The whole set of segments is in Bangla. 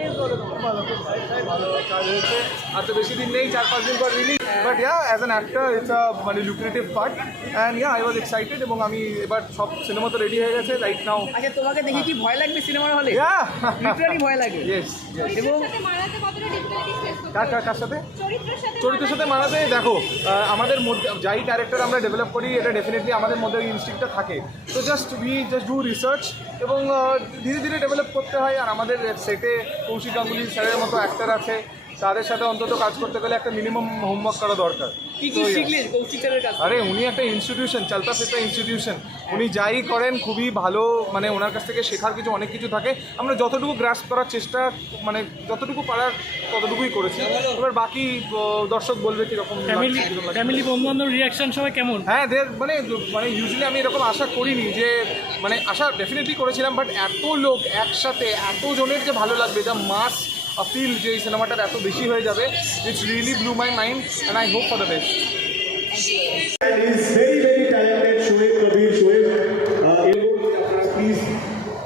ভালো কাজ হয়েছে আর তো বেশি দিন নেই চার পাঁচ দিন পর release but yeah as an actor it's a মানে lucrative part and yeah I was excited এবং আমি এবার সব সিনেমা তো রেডি হয়ে গেছে রাইট নাও আচ্ছা তোমাকে দেখে কি ভয় লাগবে সিনেমার হলে? ইয়া লিটারালি ভয় লাগে। ইয়েস এবং কার কার কার সাথে? চরিত্রের সাথে চরিত্রের সাথে মানাতে দেখো আমাদের মধ্যে যাই ক্যারেক্টার আমরা ডেভেলপ করি এটা ডেফিনেটলি আমাদের মধ্যে ওই ইনস্টিংটা থাকে। তো just we just do research এবং ধীরে ধীরে ডেভেলপ করতে হয় আর আমাদের সেটে কৌশিক গাঙ্গুলি স্যারের মতো অ্যাক্টার আছে। তাদের সাথে অন্তত কাজ করতে গেলে একটা মিনিমাম হোমওয়ার্ক করা দরকার। আরে উনি একটা ইনস্টিটিউশন চালতা ফেতা ইনস্টিটিউশন উনি যাই করেন খুবই ভালো মানে ওনার কাছ থেকে শেখার কিছু অনেক কিছু থাকে। আমরা যতটুকু গ্রাস করার চেষ্টা মানে যতটুকু পারার ততটুকুই করেছি। এবার বাকি দর্শক বলবে কীরকম ফ্যামিলি বন্ধু রিয়াকশন সবাই কেমন? হ্যাঁ দের মানে মানে ইউজুয়ালি আমি এরকম আশা করিনি যে মানে আশা ডেফিনেটলি করেছিলাম বাট এত লোক একসাথে এতজনের যে ভালো লাগবে যা মাস ফিল যে এই সিনেমাটার এত বেশি হয়ে যাবে it's really blew my mind and I hope for the best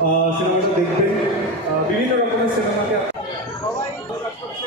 uh, সিনেমাটা দেখবেন। বিভিন্ন রকমের সিনেমাকে সবাই কাজ করছে